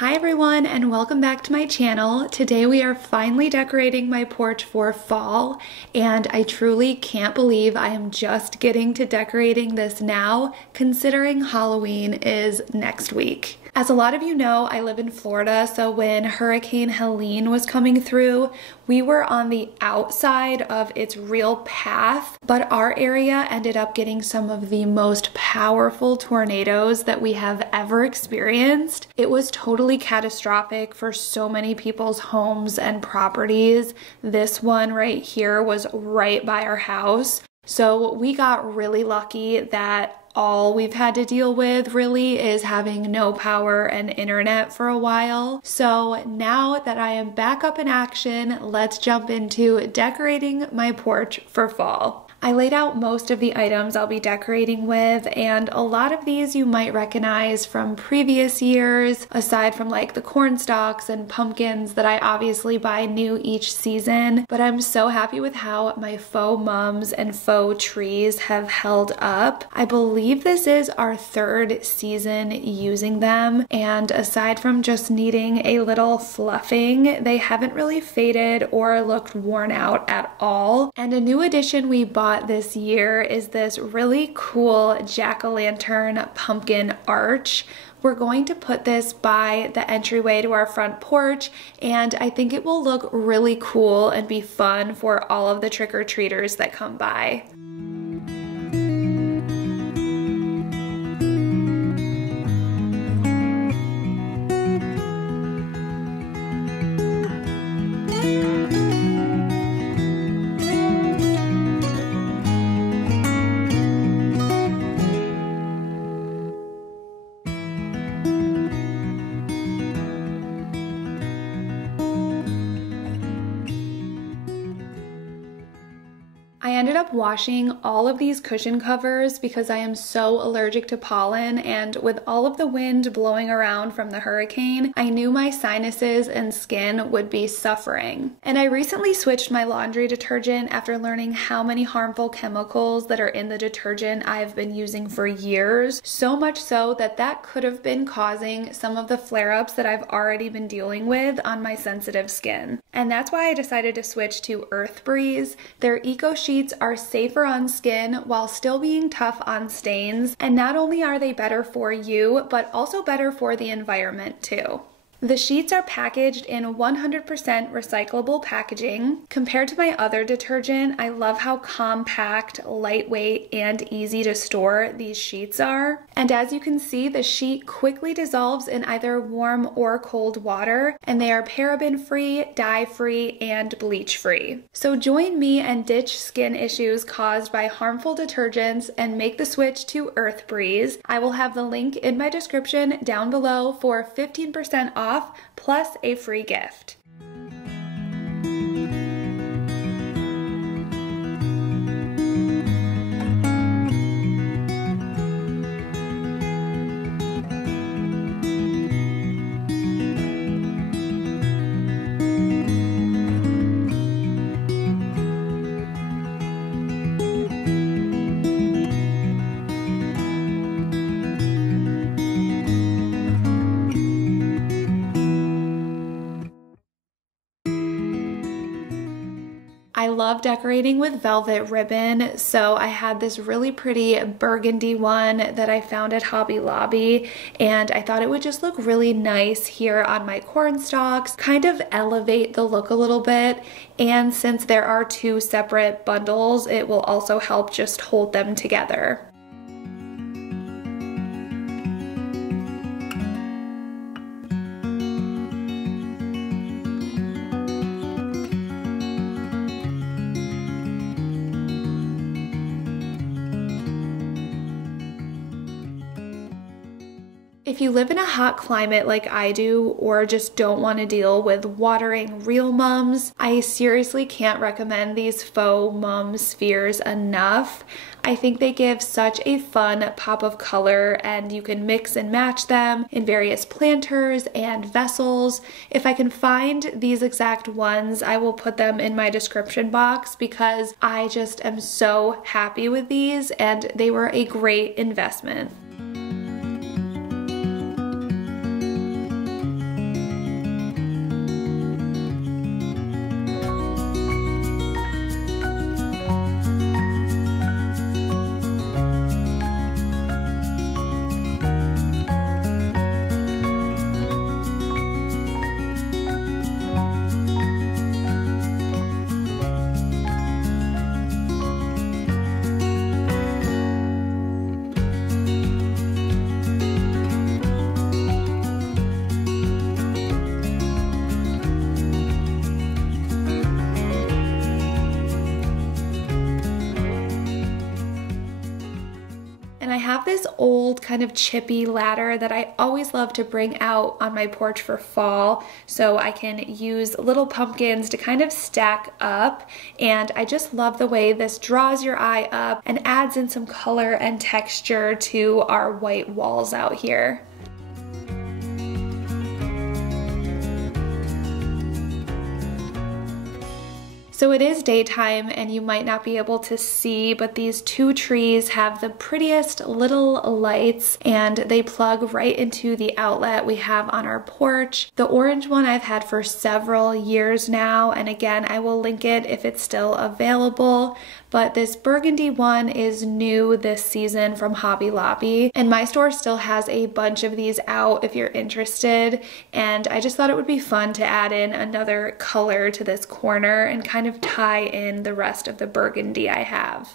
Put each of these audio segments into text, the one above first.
Hi everyone and welcome back to my channel. Today we are finally decorating my porch for fall and I truly can't believe I am just getting to decorating this now considering Halloween is next week. As a lot of you know, I live in Florida, so when Hurricane Helene was coming through, we were on the outside of its real path, but our area ended up getting some of the most powerful tornadoes that we have ever experienced. It was totally catastrophic for so many people's homes and properties. This one right here was right by our house. So we got really lucky that all we've had to deal with really is having no power and internet for a while. So now that I am back up in action, let's jump into decorating my porch for fall. I laid out most of the items I'll be decorating with, and a lot of these you might recognize from previous years, aside from like the corn stalks and pumpkins that I obviously buy new each season. But I'm so happy with how my faux mums and faux trees have held up. I believe this is our third season using them, and aside from just needing a little fluffing, they haven't really faded or looked worn out at all. And a new addition we bought this year is this really cool jack-o'-lantern pumpkin arch. We're going to put this by the entryway to our front porch, and I think it will look really cool and be fun for all of the trick-or-treaters that come by. I ended up washing all of these cushion covers because I am so allergic to pollen, and with all of the wind blowing around from the hurricane, I knew my sinuses and skin would be suffering. And I recently switched my laundry detergent after learning how many harmful chemicals that are in the detergent I've been using for years, so much so that that could have been causing some of the flare-ups that I've already been dealing with on my sensitive skin. And that's why I decided to switch to Earth Breeze. Their Eco Sheets are safer on skin while still being tough on stains, and not only are they better for you, but also better for the environment too. The sheets are packaged in 100% recyclable packaging. Compared to my other detergent, I love how compact, lightweight, and easy to store these sheets are. And as you can see, the sheet quickly dissolves in either warm or cold water, and they are paraben-free, dye-free, and bleach-free. So join me and ditch skin issues caused by harmful detergents and make the switch to Earth Breeze. I will have the link in my description down below for 15% off plus a free gift. I love decorating with velvet ribbon, so I had this really pretty burgundy one that I found at Hobby Lobby, and I thought it would just look really nice here on my corn stalks, kind of elevate the look a little bit, and since there are two separate bundles, it will also help just hold them together. If you live in a hot climate like I do, or just don't want to deal with watering real mums, I seriously can't recommend these faux mum spheres enough. I think they give such a fun pop of color, and you can mix and match them in various planters and vessels. If I can find these exact ones, I will put them in my description box because I just am so happy with these and they were a great investment. have this old kind of chippy ladder that I always love to bring out on my porch for fall, so I can use little pumpkins to kind of stack up, and I just love the way this draws your eye up and adds in some color and texture to our white walls out here. So it is daytime and you might not be able to see, but these two trees have the prettiest little lights and they plug right into the outlet we have on our porch. The orange one I've had for several years now, and again, I will link it if it's still available. But this burgundy one is new this season from Hobby Lobby, and my store still has a bunch of these out if you're interested, and I just thought it would be fun to add in another color to this corner and kind of tie in the rest of the burgundy I have.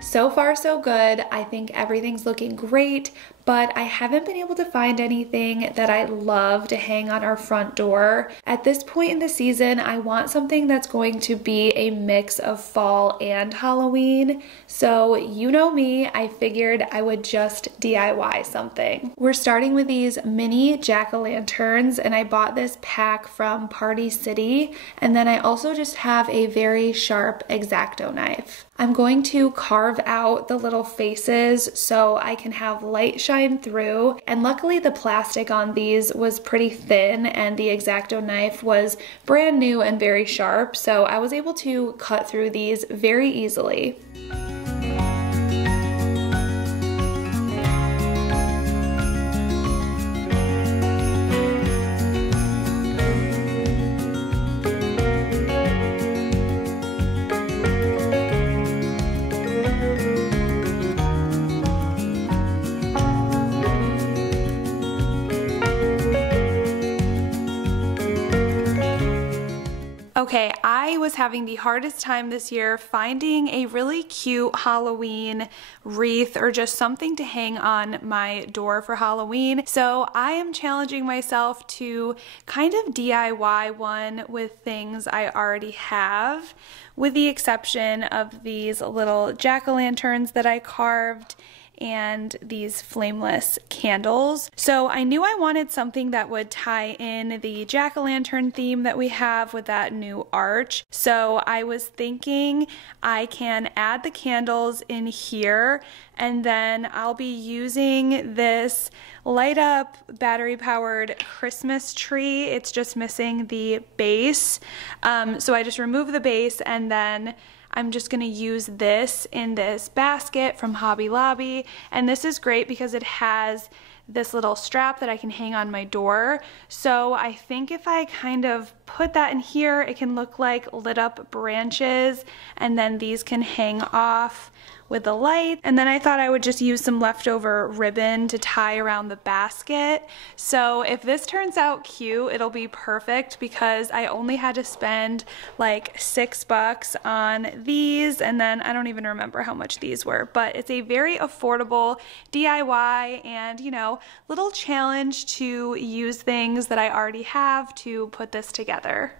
So far so good. I think everything's looking great, but I haven't been able to find anything that I love to hang on our front door. At this point in the season, I want something that's going to be a mix of fall and Halloween. So you know me, I figured I would just DIY something. We're starting with these mini jack-o'-lanterns, and I bought this pack from Party City, and then I also just have a very sharp X-Acto knife. I'm going to carve out the little faces so I can have light shine through, and luckily the plastic on these was pretty thin and the X-Acto knife was brand new and very sharp, so I was able to cut through these very easily. Okay, I was having the hardest time this year finding a really cute Halloween wreath or just something to hang on my door for Halloween. So I am challenging myself to kind of DIY one with things I already have, with the exception of these little jack-o'-lanterns that I carved and these flameless candles. So I knew I wanted something that would tie in the jack-o'-lantern theme that we have with that new arch. So I was thinking I can add the candles in here, and then I'll be using this light up battery powered Christmas tree. It's just missing the base. So I just remove the base, and then I'm just gonna use this in this basket from Hobby Lobby, and this is great because it has this little strap that I can hang on my door. So I think if I kind of put that in here, it can look like lit up branches, and then these can hang off with the light. And then I thought I would just use some leftover ribbon to tie around the basket. So if this turns out cute, it'll be perfect because I only had to spend like $6 on these, and then I don't even remember how much these were, but it's a very affordable DIY and, you know, little challenge to use things that I already have to put this together.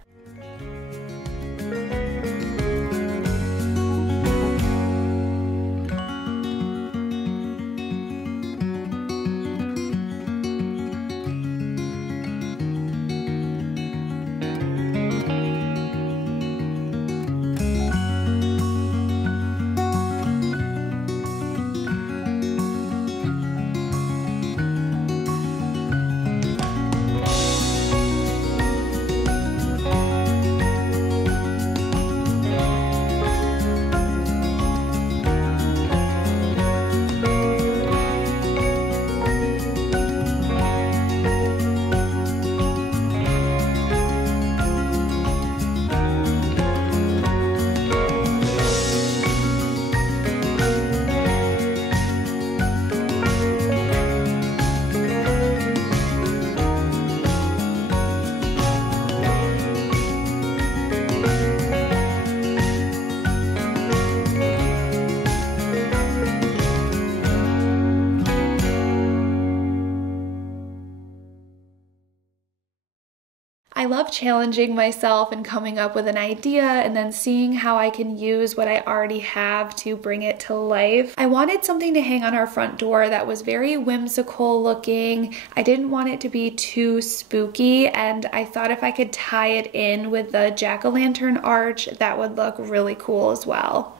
love challenging myself and coming up with an idea and then seeing how I can use what I already have to bring it to life. I wanted something to hang on our front door that was very whimsical looking. I didn't want it to be too spooky, and I thought if I could tie it in with the jack-o'-lantern arch, that would look really cool as well.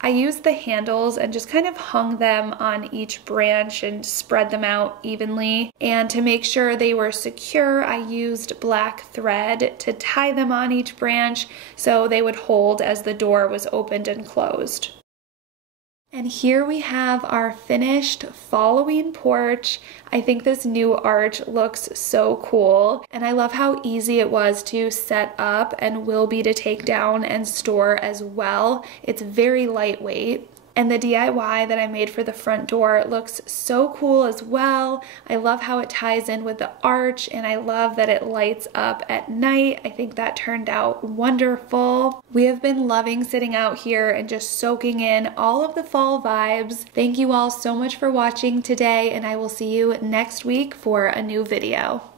I used the handles and just kind of hung them on each branch and spread them out evenly. And to make sure they were secure, I used black thread to tie them on each branch so they would hold as the door was opened and closed. And here we have our finished Halloween porch. I think this new arch looks so cool, and I love how easy it was to set up and will be to take down and store as well. It's very lightweight. And the DIY that I made for the front door looks so cool as well. I love how it ties in with the arch, and I love that it lights up at night. I think that turned out wonderful. We have been loving sitting out here and just soaking in all of the fall vibes. Thank you all so much for watching today, and I will see you next week for a new video.